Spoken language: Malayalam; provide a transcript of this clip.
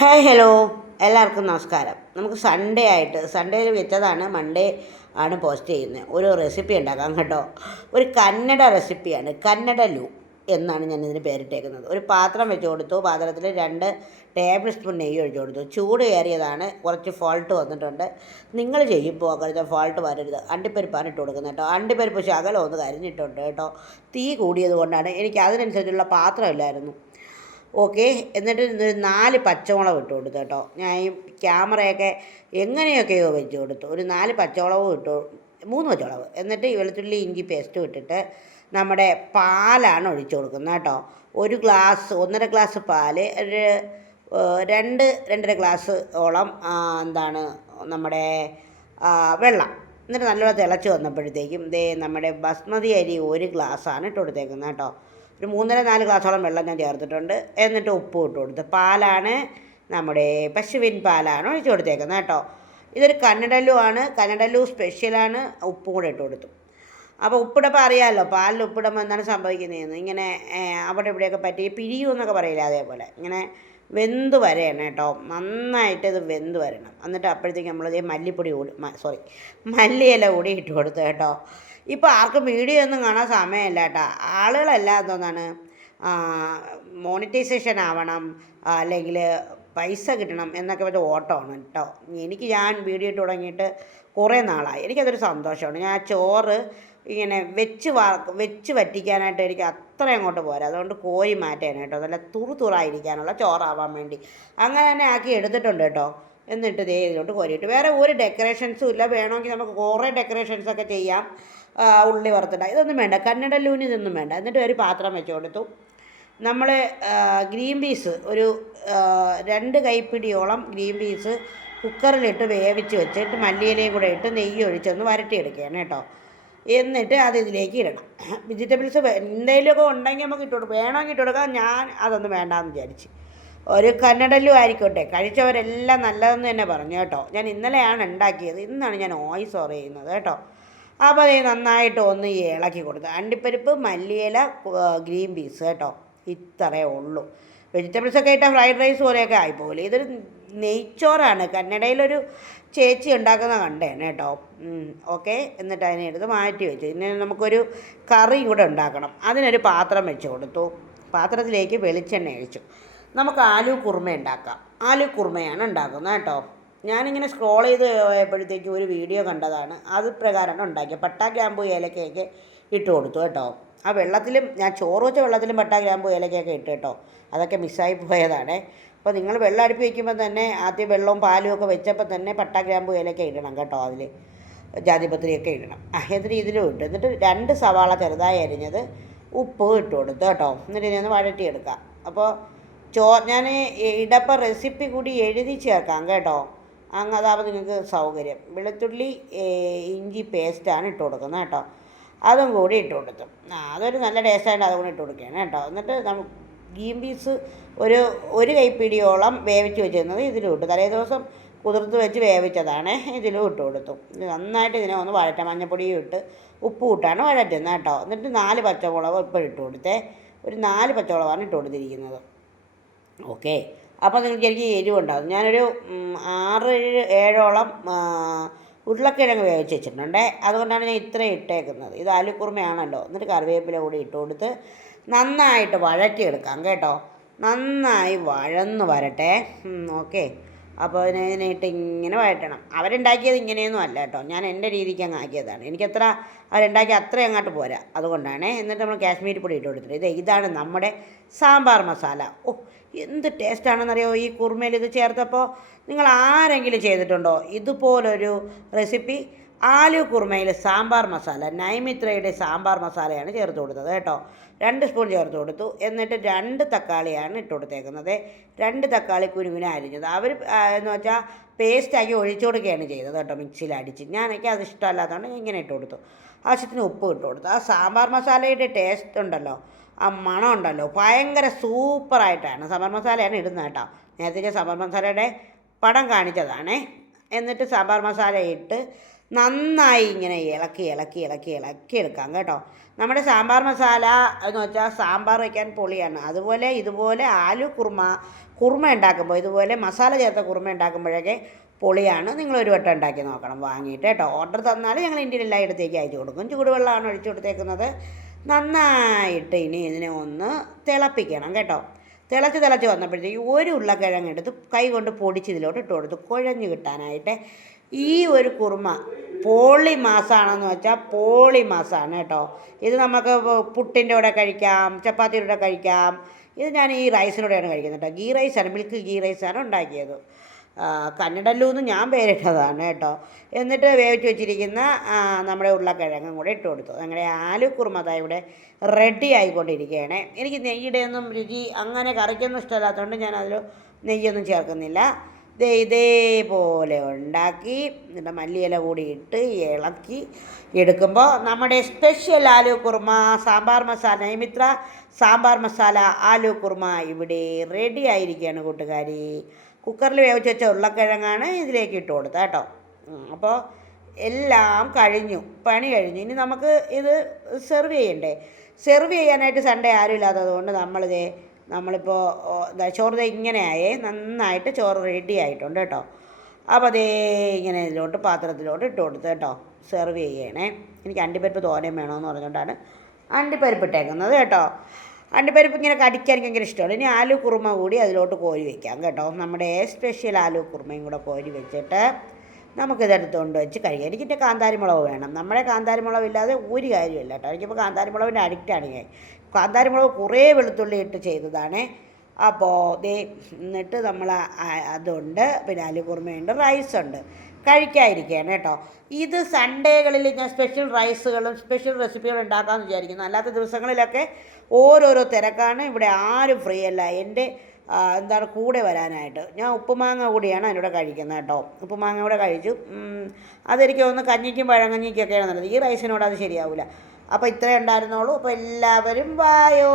ഹായ് ഹലോ എല്ലാവർക്കും നമസ്കാരം. നമുക്ക് സൺഡേ ആയിട്ട് സൺഡേയിൽ വെച്ചതാണ് മൺഡേ ആണ് പോസ്റ്റ് ചെയ്യുന്നത്. ഒരു റെസിപ്പി ഉണ്ടാക്കാം കേട്ടോ. ഒരു കന്നഡ റെസിപ്പിയാണ് കന്നഡ ലു എന്നാണ് ഞാൻ ഇതിന് പേരിട്ടേക്കുന്നത്. ഒരു പാത്രം വെച്ച് കൊടുത്തു. പാത്രത്തിൽ രണ്ട് ടേബിൾ സ്പൂൺ നെയ്യ് ഒഴിച്ച് കൊടുത്തു. ചൂട് കയറിയതാണ്. കുറച്ച് ഫോൾട്ട് വന്നിട്ടുണ്ട്. നിങ്ങൾ ചെയ്യുമ്പോൾ കുറച്ച് ഫോൾട്ട് വരരുത്. അണ്ടിപ്പരിപ്പാണ് ഇട്ട് കൊടുക്കുന്നത് കേട്ടോ. അണ്ടിപ്പരിപ്പ് ശകലം ഒന്ന് കരിഞ്ഞിട്ടുണ്ട് കേട്ടോ. തീ കൂടിയത് കൊണ്ടാണ് എനിക്ക് അതിനനുസരിച്ചുള്ള പാത്രമില്ലായിരുന്നു ഓക്കെ. എന്നിട്ട് ഒരു നാല് പച്ചമുളക് ഇട്ട് കൊടുത്തു കേട്ടോ. ഞാൻ ഈ ക്യാമറയൊക്കെ എങ്ങനെയൊക്കെയോ വെച്ച് കൊടുത്തു. ഒരു നാല് പച്ചമുളകും ഇട്ടു. മൂന്ന് പച്ചമുളക്. എന്നിട്ട് ഈ വെളുത്തുള്ളി ഇഞ്ചി പേസ്റ്റും ഇട്ടിട്ട് നമ്മുടെ പാലാണ് ഒഴിച്ചു കൊടുക്കുന്നത് കേട്ടോ. ഒരു ഗ്ലാസ് ഒന്നര ഗ്ലാസ് പാൽ ഒരു രണ്ട് രണ്ടര ഗ്ലാസ് ഓളം എന്താണ് നമ്മുടെ വെള്ളം. എന്നിട്ട് നല്ലോണം തിളച്ച് വന്നപ്പോഴത്തേക്കും ദേ നമ്മുടെ ബസ്മതി അരി ഒരു ഗ്ലാസ്സാണ് ഇട്ട് കൊടുത്തേക്കുന്നത് കേട്ടോ. ഒരു മൂന്നര നാല് ഗ്ലാസോളം വെള്ളം ഞാൻ ചേർത്തിട്ടുണ്ട്. എന്നിട്ട് ഉപ്പ് ഇട്ട് കൊടുത്ത്. പാലാണ് നമ്മുടെ പശുവിൻ പാലാണ് ഒഴിച്ച് കൊടുത്തേക്കുന്നത് കേട്ടോ. ഇതൊരു കന്നഡല്ലു ആണ്. കന്നഡല്ലു സ്പെഷ്യലാണ് ഉപ്പും കൂടെ ഇട്ട് കൊടുത്തു. അപ്പോൾ ഉപ്പിടപ്പോൾ അറിയാമല്ലോ പാലിൽ ഉപ്പിടുമ്പോൾ എന്താണ് സംഭവിക്കുന്നതെന്ന്. ഇങ്ങനെ അവിടെ ഇവിടെയൊക്കെ പറ്റി പിരിയും എന്നൊക്കെ പറയില്ല അതേപോലെ. ഇങ്ങനെ വെന്ത് വരയണം കേട്ടോ. നന്നായിട്ട് ഇത് വെന്ത് വരണം. എന്നിട്ട് അപ്പോഴത്തേക്ക് നമ്മൾ മല്ലിപ്പൊടി കൂടി സോറി മല്ലിയില കൂടി ഇട്ട് കൊടുത്തു കേട്ടോ. ഇപ്പോൾ ആർക്കും വീഡിയോ ഒന്നും കാണാൻ സമയമില്ല കേട്ടോ. ആളുകളെല്ലാം എന്തോന്നാണ് മോണിറ്റൈസേഷൻ ആവണം അല്ലെങ്കിൽ പൈസ കിട്ടണം എന്നൊക്കെ പറ്റിയ ഓട്ടമാണ് കേട്ടോ. എനിക്ക് ഞാൻ വീഡിയോ ഇട്ട് തുടങ്ങിയിട്ട് കുറേ നാളായി. എനിക്കതൊരു സന്തോഷമാണ്. ഞാൻ ചോറ് ഇങ്ങനെ വെച്ച് വെച്ച് വറ്റിക്കാനായിട്ട് എനിക്ക് അത്ര അങ്ങോട്ട് പോരാ. അതുകൊണ്ട് കോരി മാറ്റാനായിട്ടോ നല്ല തുറു തുറായിരിക്കാനുള്ള ചോറാവാൻ വേണ്ടി. അങ്ങനെ തന്നെ ആക്കി എടുത്തിട്ടുണ്ട് കേട്ടോ. എന്നിട്ട് ദേ ഇതിലോട്ട് കോരിയിട്ട്. വേറെ ഒരു ഡെക്കറേഷൻസും ഇല്ല. വേണമെങ്കിൽ നമുക്ക് കുറേ ഡെക്കറേഷൻസൊക്കെ ചെയ്യാം. ഉള്ളി വറുത്തിട. ഇതൊന്നും വേണ്ട. കന്നഡ ലൂന് ഇതൊന്നും വേണ്ട. എന്നിട്ട് ഒരു പാത്രം വെച്ച് കൊടുത്തു നമ്മൾ ഗ്രീൻ പീസ് ഒരു രണ്ട് കൈപ്പിടിയോളം ഗ്രീൻ പീസ് കുക്കറിലിട്ട് വേവിച്ച് വെച്ചിട്ട് മല്ലിയിലയും കൂടെ ഇട്ട് നെയ്യ് ഒഴിച്ചൊന്ന് വരട്ടിയെടുക്കുകയാണ് കേട്ടോ. എന്നിട്ട് അത് ഇതിലേക്ക് ഇടണം. വെജിറ്റബിൾസ് എന്തെങ്കിലുമൊക്കെ ഉണ്ടെങ്കിൽ നമുക്ക് ഇട്ട് കൊടുക്കാം വേണമെങ്കിൽ ഇട്ട് കൊടുക്കാം ഞാൻ അതൊന്നും വേണ്ടാന്ന് വിചാരിച്ച്. ഒരു കന്നഡലും ആയിക്കോട്ടെ കഴിച്ചവരെല്ലാം നല്ലതെന്ന് തന്നെ പറഞ്ഞു കേട്ടോ. ഞാൻ ഇന്നലെയാണ് ഉണ്ടാക്കിയത്. ഇന്നാണ് ഞാൻ ഓയിസ് ഓർ ചെയ്യുന്നത് കേട്ടോ. അപ്പോൾ അത് നന്നായിട്ട് ഒന്ന് ഇളക്കി കൊടുത്തു. അണ്ടിപ്പരിപ്പ് മല്ലിയില ഗ്രീൻ പീസ് കേട്ടോ. ഇത്രയേ ഉള്ളൂ. വെജിറ്റബിൾസ് ഒക്കെ ഇട്ടാൽ ഫ്രൈഡ് റൈസ് പോലെയൊക്കെ ആയിപ്പോലെ ഇതൊരു നെയ്ച്ചോറാണ്. കന്നഡയിലൊരു ചേച്ചി ഉണ്ടാക്കുന്ന കണ്ടേനെ കേട്ടോ. ഓക്കെ. എന്നിട്ട് അതിനെ എടുത്ത് മാറ്റി വെച്ചു. ഇനി നമുക്കൊരു കറി കൂടെ ഉണ്ടാക്കണം. അതിനൊരു പാത്രം വെച്ച് കൊടുത്തു. പാത്രത്തിലേക്ക് വെളിച്ചെണ്ണ ഒഴിച്ചു. നമുക്ക് ആലു കുറുമ ഉണ്ടാക്കാം. ആലു കുറുമയാണ് ഉണ്ടാക്കുന്നത് കേട്ടോ. ഞാനിങ്ങനെ സ്ക്രോൾ ചെയ്ത് പോയപ്പോഴത്തേക്കും ഒരു വീഡിയോ കണ്ടതാണ്. അത് പ്രകാരമാണ് ഉണ്ടാക്കിയത് പട്ട ഗ്രാമ്പു ഏലക്കയൊക്കെ ഇട്ട് കൊടുത്തു കേട്ടോ. ആ വെള്ളത്തിലും ഞാൻ ചോറ് വെച്ച വെള്ളത്തിലും പട്ട ഗ്രാമ്പു ഏലക്കയൊക്കെ ഇട്ട് കേട്ടോ. അതൊക്കെ മിസ്സായി പോയതാണ്. അപ്പോൾ നിങ്ങൾ വെള്ളം അടുപ്പി വയ്ക്കുമ്പോൾ തന്നെ ആദ്യം വെള്ളവും പാലും ഒക്കെ വെച്ചപ്പോൾ തന്നെ പട്ട ഗ്രാമ്പു ഏലക്ക ഇടണം കേട്ടോ അതിൽ ജാതിപത്രിയൊക്കെ ഇടണം. എന്നിട്ട് ഇതിലും ഇട്ടു. എന്നിട്ട് രണ്ട് സവാള ചെറുതായി അരിഞ്ഞത് ഉപ്പ് ഇട്ട് കൊടുത്തു കേട്ടോ. എന്നിട്ട് ഇനി ഒന്ന് വഴറ്റിയെടുക്കാം. അപ്പോൾ ചോ ഞാൻ ഇടപ്പം റെസിപ്പി കൂടി എഴുതി ചേർക്കാം കേട്ടോ. അങ്ങ് അതാവുമ്പോൾ നിങ്ങൾക്ക് സൗകര്യം. വെളുത്തുള്ളി ഇഞ്ചി പേസ്റ്റാണ് ഇട്ട് കൊടുക്കുന്നത് കേട്ടോ. അതും കൂടി ഇട്ട് കൊടുത്തു. ആ അതൊരു നല്ല ടേസ്റ്റായിട്ട് അതും കൂടി ഇട്ട് കൊടുക്കുകയാണ് കേട്ടോ. എന്നിട്ട് നമ്മൾ ഗീം പീസ് ഒരു ഒരു കൈപ്പിടിയോളം വേവിച്ച് വെച്ചിരുന്നത് ഇതിലും ഇട്ടു. തലേ ദിവസം കുതിർത്ത് വെച്ച് വേവിച്ചതാണ്. ഇതിലും ഇട്ട് കൊടുത്തു. നന്നായിട്ട് ഇതിനെ ഒന്ന് വഴറ്റ മഞ്ഞപ്പൊടിയും ഇട്ട് ഉപ്പ് ഇട്ടാണ് വഴറ്റുന്നത് കേട്ടോ. എന്നിട്ട് നാല് പച്ചമുളക് ഇപ്പോൾ ഇട്ട് കൊടുത്തേ. ഒരു നാല് പച്ചമുളകാണ് ഇട്ട് കൊടുത്തിരിക്കുന്നത്. ഓക്കെ. അപ്പോൾ നിങ്ങൾക്ക് എനിക്ക് എരിവുണ്ടാകും ഞാനൊരു ആറ് ഏഴ് ഏഴോളം ഉരുളക്കിഴങ്ങ് വേവിച്ച് വെച്ചിട്ടുണ്ട്. അതുകൊണ്ടാണ് ഞാൻ ഇത്രയും ഇട്ടേക്കുന്നത്. ഇത് ആലുക്കുറുമയാണല്ലോ എന്നിട്ട് കറിവേപ്പില കൂടി ഇട്ട് കൊടുത്ത് നന്നായിട്ട് വഴറ്റിയെടുക്കാം കേട്ടോ. നന്നായി വഴന്ന് വരട്ടെ. ഓക്കെ. അപ്പോൾ ഇതിനായിട്ട് ഇങ്ങനെ വഴറ്റണം. അവരുണ്ടാക്കിയത് ഇങ്ങനെയൊന്നും അല്ല കേട്ടോ. ഞാൻ എന്റെ രീതിക്ക് അങ്ങ് ആക്കിയതാണ്. എനിക്കത്ര അവരുണ്ടാക്കി അത്ര അങ്ങോട്ട് പോരാ. അതുകൊണ്ടാണ് എന്നിട്ട് നമ്മൾ കാശ്മീരി പൊടി ഇട്ട് കൊടുത്തിട്ട്. ഇത് ഇതാണ് നമ്മുടെ സാമ്പാർ മസാല. ഓ എന്ത് ടേസ്റ്റാണെന്നറിയോ ഈ കുറുമയിൽ ഇത് ചേർത്തപ്പോൾ നിങ്ങൾ ആരെങ്കിലും ചെയ്തിട്ടുണ്ടോ? ഇതുപോലൊരു റെസിപ്പി ആലു കുറുമയിൽ സാമ്പാർ മസാല നൈമിത്രയുടെ സാമ്പാർ മസാലയാണ് ചേർത്ത് കൊടുത്തത് കേട്ടോ. രണ്ട് സ്പൂൺ ചേർത്ത് കൊടുത്തു. എന്നിട്ട് രണ്ട് തക്കാളിയാണ് ഇട്ട് കൊടുത്തേക്കുന്നത്. രണ്ട് തക്കാളി കുരുവിനെ അരിഞ്ഞത്. അവർ എന്ന് വെച്ചാൽ പേസ്റ്റാക്കി ഒഴിച്ചു കൊടുക്കുകയാണ് ചെയ്തത് കേട്ടോ മിക്സിയിൽ അടിച്ച്. ഞാനൊക്കെ അത് ഇഷ്ടമല്ലാത്തതുകൊണ്ട് ഇങ്ങനെ ഇട്ട് കൊടുത്തു. ആവശ്യത്തിന് ഉപ്പ് ഇട്ട് കൊടുത്തു. ആ സാമ്പാർ മസാലയുടെ ടേസ്റ്റ് ഉണ്ടല്ലോ ആ മണം ഉണ്ടല്ലോ ഭയങ്കര സൂപ്പറായിട്ടാണ് സാമ്പാർ മസാലയാണ് ഇടുന്നത് കേട്ടോ. നേരത്തെ സാമ്പാർ മസാലയുടെ പടം കാണിച്ചതാണേ. എന്നിട്ട് സാമ്പാർ മസാല ഇട്ട് നന്നായി ഇങ്ങനെ ഇളക്കി ഇളക്കി ഇളക്കി ഇളക്കി എടുക്കാം കേട്ടോ. നമ്മുടെ സാമ്പാർ മസാല എന്ന് വെച്ചാൽ സാമ്പാർ വയ്ക്കാൻ പൊളിയാണ്. അതുപോലെ ഇതുപോലെ ആലു കുർമ കുർമ ഉണ്ടാക്കുമ്പോൾ ഇതുപോലെ മസാല ചേർത്ത കുറുമ ഉണ്ടാക്കുമ്പോഴൊക്കെ പൊളിയാണ്. നിങ്ങൾ ഒരു വട്ടം ഉണ്ടാക്കി നോക്കണം വാങ്ങിയിട്ട് കേട്ടോ. ഓർഡർ തന്നാൽ ഞങ്ങൾ ഇന്ത്യയിൽ എല്ലായിടത്തേക്ക് അയച്ചു കൊടുക്കും. ചൂടുവെള്ളമാണ് ഒഴിച്ചു കൊടുത്തേക്കുന്നത്. നന്നായിട്ട് ഇനി ഇതിനെ ഒന്ന് തിളപ്പിക്കണം കേട്ടോ. തിളച്ച് തിളച്ച് വന്നപ്പോഴത്തേക്ക് ഒരു ഉരുളക്കിഴങ്ങ് എടുത്ത് കൈ കൊണ്ട് പൊടിച്ച് ഇതിലോട്ട് ഇട്ട് കൊടുത്ത് കുഴഞ്ഞ് കിട്ടാനായിട്ട് ഈ ഒരു കുറുമ പോളി മാസാണെന്ന് വെച്ചാൽ പോളി മാസാണ് കേട്ടോ. ഇത് നമുക്ക് പുട്ടിന്റെ കൂടെ കഴിക്കാം ചപ്പാത്തിയുടെ കൂടെ കഴിക്കാം. ഇത് ഞാൻ ഈ റൈസിലൂടെയാണ് കഴിക്കുന്നത് കേട്ടോ. ഗീ റൈസാണ് മിൽക്ക് ഗീ റൈസാണ് ഉണ്ടാക്കിയത്. കന്നഡല്ലു എന്ന് ഞാൻ പേരിട്ടതാണ് കേട്ടോ. എന്നിട്ട് വേവിച്ച് വെച്ചിരിക്കുന്ന നമ്മുടെ ഉരുളക്കിഴങ്ങും കൂടെ ഇട്ട് കൊടുത്തു. അങ്ങനെ ആലു കുറുമത ഇവിടെ റെഡി ആയിക്കൊണ്ടിരിക്കുകയാണ്. എനിക്ക് നെയ്യുടെയൊന്നും രുചി അങ്ങനെ കറിക്കൊന്നും ഇഷ്ടമില്ലാത്തതുകൊണ്ട് ഞാൻ നെയ്യൊന്നും ചേർക്കുന്നില്ല. ദേ ഇതേപോലെ ഉണ്ടാക്കി എന്നിട്ട് മല്ലിയില കൂടി ഇട്ട് ഇളക്കി എടുക്കുമ്പോൾ നമ്മുടെ സ്പെഷ്യൽ ആലു കുറുമ സാമ്പാർ മസാല നൈമിത്ര സാമ്പാർ മസാല ആലു കുറുമ ഇവിടെ റെഡി ആയിരിക്കുകയാണ് കൂട്ടുകാരി. കുക്കറിൽ വേവിച്ച് വെച്ച ഉരുളക്കിഴങ്ങാണ് ഇതിലേക്ക് ഇട്ട് കൊടുത്തത് കേട്ടോ. അപ്പോൾ എല്ലാം കഴിഞ്ഞു പണി കഴിഞ്ഞു. ഇനി നമുക്ക് ഇത് സെർവ് ചെയ്യണ്ടേ? സെർവ് ചെയ്യാനായിട്ട് സൺഡേ ആരും ഇല്ലാത്തത് കൊണ്ട് നമ്മളിതേ നമ്മളിപ്പോൾ ചോറ് ദേ ഇങ്ങനെ ആയേ നന്നായിട്ട് ചോറ് റെഡി ആയിട്ടുണ്ട് കേട്ടോ. അപ്പോൾ അതേ ഇങ്ങനെ ഇതിലോട്ട് പാത്രത്തിലോട്ട് ഇട്ട് കൊടുത്ത് കേട്ടോ സെർവ് ചെയ്യണേ. എനിക്ക് അണ്ടിപ്പരിപ്പ് തോരൻ വേണമെന്ന് പറഞ്ഞുകൊണ്ടാണ് അണ്ടിപ്പരിപ്പ് ഇട്ടേക്കുന്നത് കേട്ടോ. അണ്ടിപ്പരിപ്പ് ഇങ്ങനെ കടിക്കാൻ ഭയങ്കര ഇഷ്ടമാണ്. ഇനി ആലു കുറുമ കൂടി അതിലോട്ട് കോരി വെക്കാം കേട്ടോ. നമ്മുടെ സ്പെഷ്യൽ ആലു കുറുമയും കൂടെ കോരി വെച്ചിട്ട് നമുക്കിതെടുത്തുകൊണ്ട് വെച്ച് കഴിക്കാം. എനിക്കിന്റെ കാന്താരിമുളക് വേണം. നമ്മുടെ കാന്താരിമുളക് ഇല്ലാതെ ഒരു കാര്യമില്ല കേട്ടോ. എനിക്കിപ്പോൾ കാന്താരിമുളകിന്റെ അഡിക്റ്റാണ് ഞാൻ. കാന്താരിമുളക് കുറേ വെളുത്തുള്ളി ഇട്ട് ചെയ്തതാണ്. അപ്പോൾ ദേ എന്നിട്ട് നമ്മൾ അതുണ്ട്. പിന്നെ ആലു കുറുമയുണ്ട് റൈസുണ്ട് കഴിക്കാതിരിക്കുകയാണ് കേട്ടോ. ഇത് സൺഡേകളിൽ ഞാൻ സ്പെഷ്യൽ റൈസുകളും സ്പെഷ്യൽ റെസിപ്പികളും ഉണ്ടാക്കാമെന്ന് വിചാരിക്കുന്നു. അല്ലാത്ത ദിവസങ്ങളിലൊക്കെ ഓരോരോ തിരക്കാണ്. ഇവിടെ ആരും ഫ്രീ അല്ല. എന്റെ എന്താണ് കൂടെ വരാനായിട്ട്. ഞാൻ ഉപ്പുമാങ്ങ കൂടിയാണ് അതിലൂടെ കഴിക്കുന്നത് കേട്ടോ. ഉപ്പുമാങ്ങ കൂടെ കഴിച്ചു. അതെനിക്ക് ഒന്ന് കഞ്ഞിക്കും പഴങ്കഞ്ഞിക്കൊക്കെയാണ് നല്ലത്. ഈ റൈസിനോട് അത് ശരിയാവില്ല അപ്പോൾ ഇത്രയേ ഉണ്ടായിരുന്നുള്ളൂ. അപ്പോൾ എല്ലാവരും വായോ.